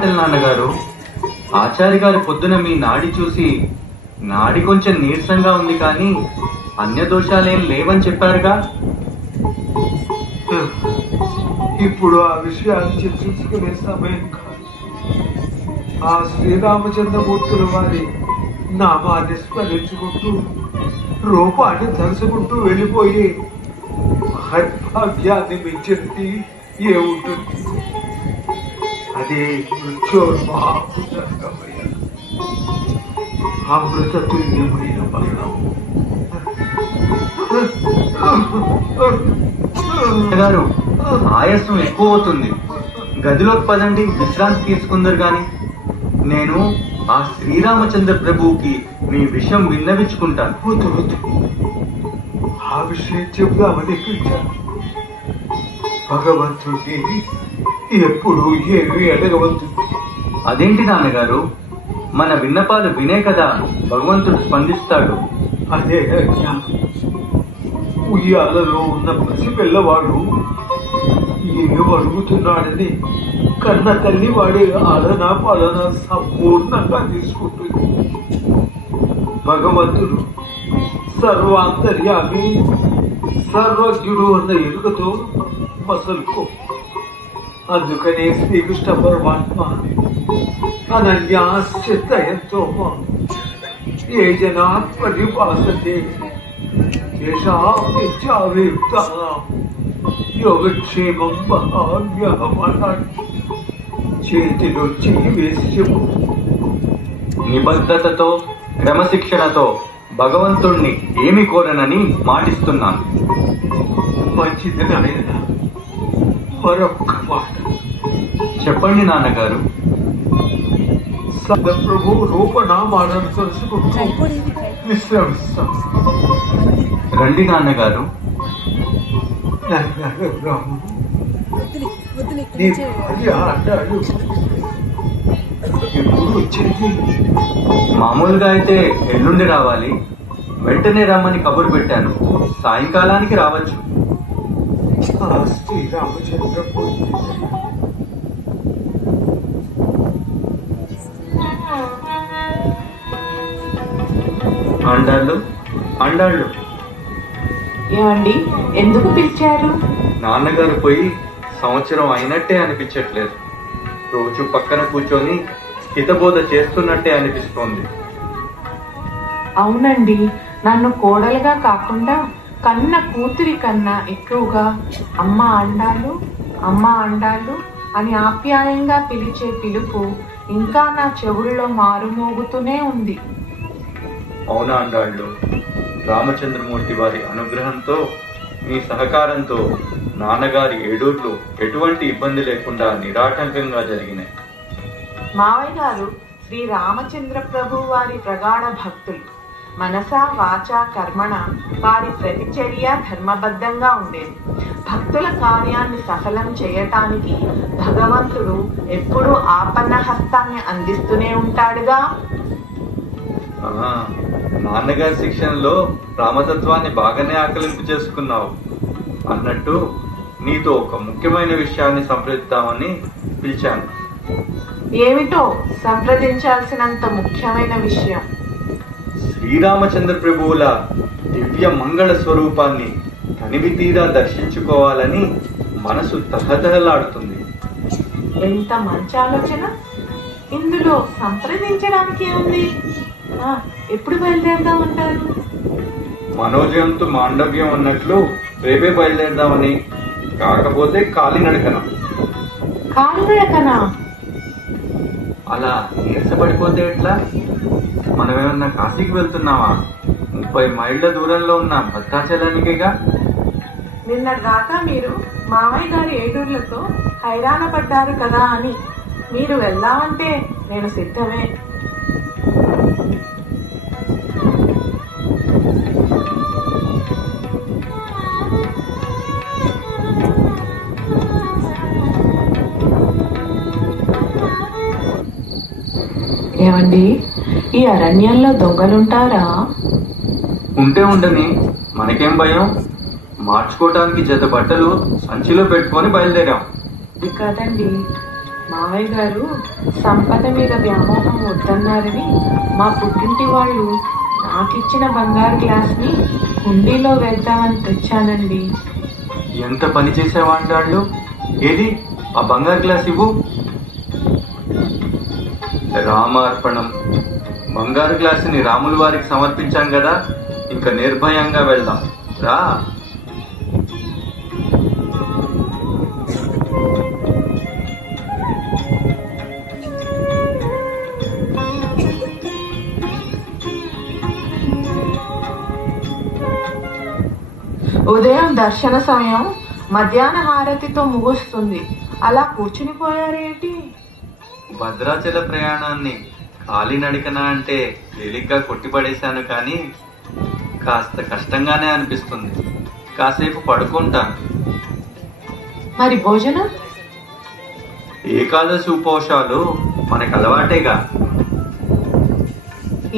నాన్నగారు, ఆచారి గారి పొద్దున మీ నాడి చూసి నాడి కొంచెం నీరసంగా ఉంది కానీ అన్య దోషాలేం లేవని చెప్పారుగా. ఇప్పుడు ఆ విషయాన్ని చర్చించుకునే సమయం కాదు. ఆ శ్రీరామచంద్రమూర్తుల వారి నామాన్ని స్మరించుకుంటూ రూపాన్ని తలుసుకుంటూ వెళ్ళిపోయి మహద్భాగ్యాన్ని మించింది ఏముంటుంది? అదే మృత్యోర్మహాపుణ్యమైన అమృత తుల్యమైన మరణం. గారు, ఆయాసం ఎక్కువ అవుతుంది, గదిలోకి పదండి, విశ్రాంతి తీసుకుందరు గాని. నేను ఆ శ్రీరామచంద్ర ప్రభువుకి మీ విషయం విన్నవించుకుంటాను. వద్దు వద్దు, ఆ విషయం చెబుదామని పిలిచాను. భగవంతుడిని ఎప్పుడు ఏమి అడగవద్దు. అదేంటి నాన్నగారు, మన విన్నపాలు వినే కదా భగవంతుడు స్పందిస్తాడు. అదే అజ్ఞానం. ఉయ్యాలలో ఉన్న పసిపిల్లవాడు ఏమి అడుగుతున్నాడని కన్న తల్లి వాడి ఆలన పాలన సంపూర్ణంగా తీసుకుంటుంది. భగవంతుడు సర్వాంతర్యామి సర్వజ్ఞుడు అన్న ఎరుకతో మసలుకో. అందుకనే శ్రీకృష్ణ పరమాత్మ అనన్యాశ్చిత్తయంతో ఏ జనా పరిపాసతే యోగక్షేమం మహావ్యహమన్నాడు. చేతిలో చెయ్యి వేసి చెప్పు. నిబద్ధతతో క్రమశిక్షణతో భగవంతుణ్ణి ఏమి కోరనని మాటిస్తున్నాను. మంచిది నాయన, మరొక్క మాట చెప్పండి నాన్నగారు. సదప్రభు రూపనామాలను తెలుసుకుంటూ విశ్రమిస్తాం. రండి నాన్నగారు. నీ భార్య అన్నాడు ఎప్పుడు వచ్చేది? మామూలుగా అయితే ఎల్లుండి రావాలి, వెంటనే రమ్మని కబురు పెట్టాను. సాయంకాలానికి రావచ్చు. శ్రీరామచంద్రమూర్తి అండాళ్ళు అండాళ్ళు. ఏమండి, ఎందుకు పిలిచారు? నాన్నగారు పోయి సంవత్సరం అయినట్టే అనిపించట్లేదు. రోజు పక్కన కూర్చొని హితబోధ చేస్తున్నట్టే అనిపిస్తోంది. అవునండి, నన్ను కోడలుగా కాకుండా కన్న కూతురి కన్నా ఎక్కువగా అమ్మ అండాలు అమ్మ అండాలు అని ఆప్యాయంగా పిలిచే పిలుపు ఇంకా నా చెవుల్లో మారుమోగుతూనే ఉంది. అవునా అండాళ్ళు, రామచంద్రమూర్తి వారి అనుగ్రహంతో మీ సహకారంతో నాన్నగారి ఏడూర్లు ఎటువంటి ఇబ్బంది లేకుండా నిరాటంకంగా జరిగినాయి. మావయ్య గారు శ్రీ రామచంద్ర ప్రభు వారి ప్రగాఢ భక్తులు. మనసా వాచా కర్మణ వారి ప్రతిచర్య ధర్మబద్ధంగా ఉండేది. భక్తుల కార్యాన్ని సఫలం చేయటానికి భగవంతుడు ఎప్పుడూ ఆపన్న హస్తాన్ని అందిస్తూనే ఉంటాడుగా. నాన్నగారి శిక్షణలో రామతత్వాన్ని బాగానే ఆకలింపు చేసుకున్నావు. అన్నట్టు నీతో ఒక ముఖ్యమైన విషయాన్ని సంప్రదిద్దామని పిలిచాను. ఏమిటో సంప్రదించాల్సినంత ముఖ్యమైన విషయం? శ్రీరామచంద్ర ప్రభువుల దివ్య మంగళ స్వరూపాన్ని తనివి తీరా దర్శించుకోవాలని మనసు తహతహలాడుతుంది. ఎంత మంచి ఆలోచన! ఇందులో సంప్రదించడానికి ఏముంది? ఎప్పుడు బయలుదేరదామంటారు? మనోజయంతో మాండవ్యం అన్నట్లు రేపే బయలుదేరదామని. కాకపోతే కాలినడకన. కాలినడకనా? అలా నీరసపడిపోతే ఎట్లా? మనమేమన్నా కాశీకి వెళ్తున్నావా? 30 మైళ్ళ దూరంలో ఉన్న భద్రాచలానికేగా. నిన్నటి దాకా మీరు మామయ్య గారి ఏడూర్లతో హైరాణ పడ్డారు కదా అని. మీరు వెళ్దామంటే నేను సిద్ధమే. ఏమండి, ఈ అరణ్యంలో దొంగలుంటారా? ఉంటే ఉండని, మనకేం భయం? మార్చుకోవటానికి జత బట్టలు సంచిలో పెట్టుకొని బయలుదేరాం. అది కాదండి, మావయ్య గారు సంపద మీద వ్యామోహం వద్దన్నారని మా పుట్టింటి వాళ్ళు నాకిచ్చిన బంగారు గ్లాస్ని హుండీలో వేద్దామని తెచ్చానండి. ఎంత పని చేసావా అంటాళ్ళు? ఏది ఆ బంగారు గ్లాస్ ఇవ్వు. రామార్పణం. బంగారు గ్లాసుని రాముల వారికి సమర్పించాం కదా, ఇంకా నిర్భయంగా వెళ్దాం రా. ఉదయం దర్శన సమయం మధ్యాహ్న హారతితో ముగుస్తుంది. అలా కూర్చుని పోయారేంటి? భద్రాచల ప్రయాణాన్ని కాలినడికన అంటే తేలిగ్గా కొట్టిపడేశాను, కానీ కాస్త కష్టంగానే అనిపిస్తుంది. కాసేపు పడుకుంటాను. మరి భోజనం? ఏకాదశి ఉపవాసాలు మనకు అలవాటేగా.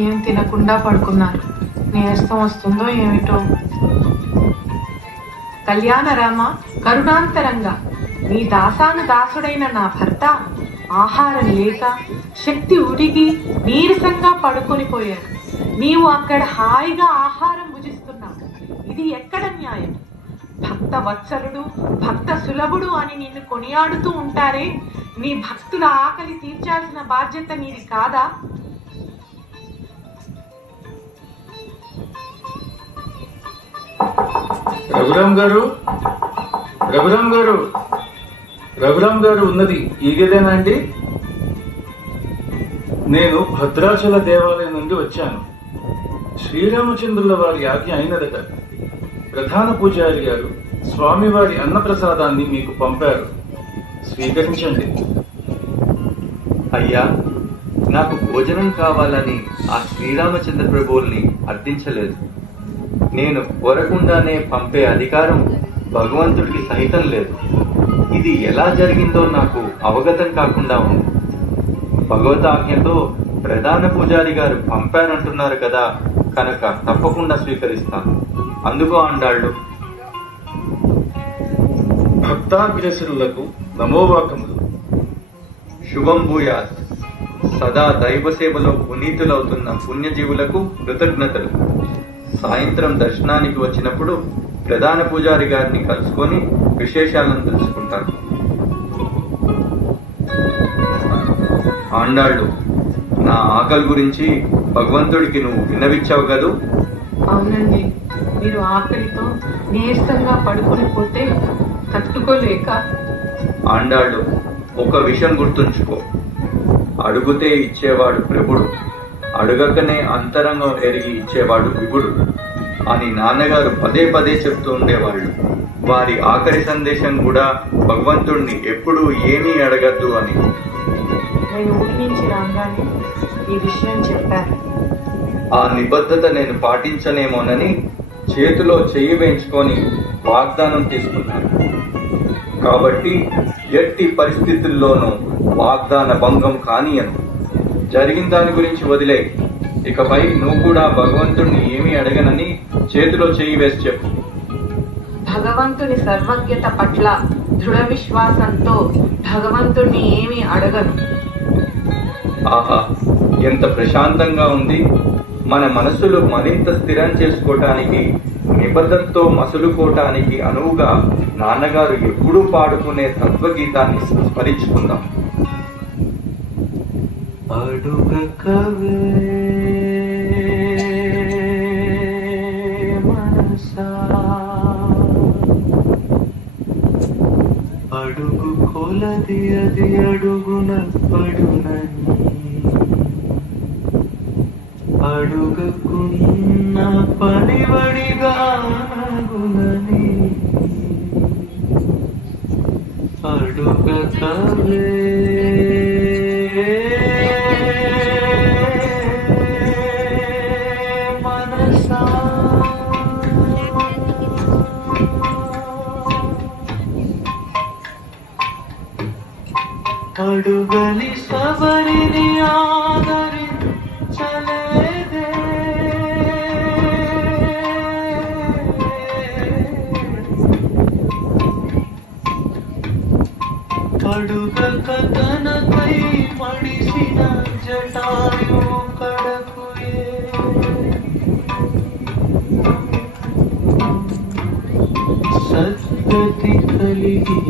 ఏం తినకుండా పడుకున్నారు. నీరసం వస్తుందో ఏమిటో. కళ్యాణ రామ కరుణాంతరంగా నీ దాసాను దాసుడైన నా భర్త ఆహారం లేక శక్తి ఉడిగి నీరసంగా పడుకొని పోయాడు. నీవు అక్కడ హాయిగా ఆహారం భుజిస్తున్నావు. ఇది ఎక్కడ న్యాయం? భక్త వత్సలుడు, భక్త సులభుడు అని నిన్ను కొనియాడుతూ ఉంటారే, నీ భక్తుల ఆకలి తీర్చాల్సిన బాధ్యత నీది కాదా? రఘురామ్ గారు, రఘురామ్ గారు, రఘురామ్ గారు ఉన్నది ఈ గదేనా అండి? నేను భద్రాచల దేవాలయం నుండి వచ్చాను. శ్రీరామచంద్రుల వారి ఆజ్ఞ అయినదట. ప్రధాన పూజారి గారు స్వామివారి అన్నప్రసాదాన్ని మీకు పంపారు, స్వీకరించండి. అయ్యా, నాకు భోజనం కావాలని ఆ శ్రీరామచంద్ర ప్రభువుల్ని అర్థించలేదు. నేను కోరకుండానే పంపే అధికారం భగవంతుడికి సహితం లేదు. ఇది ఎలా జరిగిందో నాకు అవగతం కాకుండా ఉంది. భగవతాజ్ఞతో ప్రధాన పూజారి గారు పంపారంటున్నారు కదా, కనుక తప్పకుండా స్వీకరిస్తాను. అందుకో అండాళ్ళు. భక్తాగ్రసులకు నమోవాకములు. శుభం భూయాత్. సదా దైవ సేవలో పునీతులవుతున్న పుణ్యజీవులకు కృతజ్ఞతలు. సాయంత్రం దర్శనానికి వచ్చినప్పుడు ప్రధాన పూజారి గారిని కలుసుకొని విశేషాలను తెలుసుకుంటాను. ఆండాళ్ళు, నా ఆకలి గురించి భగవంతుడికి నువ్వు విన్నవిచ్చావు కదూ? అవునండి, మీరు ఆకలితో నీరసంగా పడుకుని పోతే తట్టుకోలేక. ఆండాళ్ళు, ఒక విషయం గుర్తుంచుకో. అడుగుతే ఇచ్చేవాడు ప్రభుడు, అడగకనే అంతరంగం ఎరిగి ఇచ్చేవాడు విభుడు అని నాన్నగారు పదే పదే చెప్తూ ఉండేవాళ్ళు. వారి ఆఖరి సందేశం కూడా భగవంతుణ్ణి ఎప్పుడూ ఏమీ అడగద్దు అని. నేను ఊరి నుంచి రాగానే ఈ విషయం చెప్పాను. ఆ నిబద్ధత నేను పాటించనేమోనని చేతిలో చెయ్యి వేయించుకొని వాగ్దానం తీసుకున్నాను. కాబట్టి ఎట్టి పరిస్థితుల్లోనూ వాగ్దాన భంగం కానియను. జరిగిన దాని గురించి వదిలే. ఇకపై నువ్వు కూడా భగవంతుణ్ణి ఏమీ అడగనని చేతిలో చెయ్యి వేసి చెప్పు. భగవంతుని సర్వజ్ఞత పట్ల దృఢ విశ్వాసంతో భగవంతుణ్ణి ఏమీ అడగను. ఆహా, ఎంత ప్రశాంతంగా ఉంది. మన మనసులు మరింత స్థిరం చేసుకోవటానికి, నిబద్ధతతో మసులుకోవటానికి అనువుగా నాన్నగారు ఎప్పుడూ పాడుకునే తత్వగీతాన్ని స్మరించుకుందాం. అడుగకవే మనసా, అడుగు కొలది అది అడుగున పడునని, అడుగకున్న పనివడిగా నగునని, అడుగకవే అడుగని సబరిని ఆదరించలేదే, అడుగక తన సద్గతి కలిగించలే